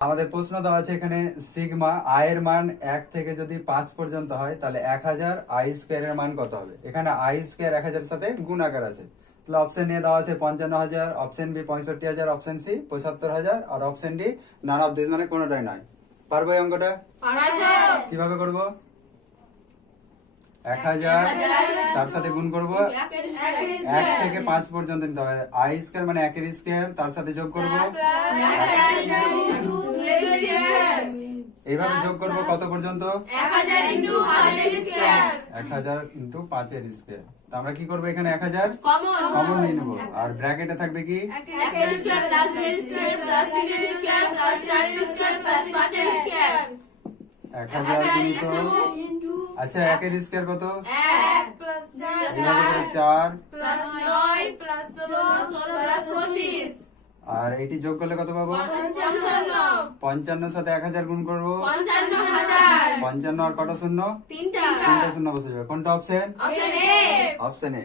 আমাদের প্রশ্ন দেওয়া আছে এখানে সিগমা আই এর মান 1 থেকে যদি 5 পর্যন্ত হয় তাহলে 1000 আই স্কয়ার এর মান কত হবে। এখানে আই স্কয়ার 1000 এর সাথে গুণাকার আছে, তাহলে অপশন এ দেওয়া আছে 55000, অপশন বি 65000, অপশন সি 75000 আর option D none of this মানে কোনোটাই নয়। পারবো এই অঙ্কটা? কিভাবে করব? 1000 তার সাথে গুণ করব 1 থেকে 5 পর্যন্ত নিতে হবে। আই স্কয়ার মানে 1 এর স্কয়ার, তার সাথে যোগ করব এইভাবে যোগ করব কত পর্যন্ত? 1000 ইনটু 5 এর স্কয়ার। তো আমরা কি করব এখানে 1000 কমন নিয়ে নেব, আর ব্র্যাকেটে থাকবে কি 1000 গুণিত, আচ্ছা 1 এর স্কয়ার কত? 1 প্লাস 4 প্লাস 9 প্লাস 16 প্লাস 25 আর এটি যোগ করলে কত পাবো? 55 সাথে 1000 গুণ করব 55000 55 আর কত শূন্য? তিনটা তিনটা শূন্য বসে যাবে। কোনটা option? Option A option A.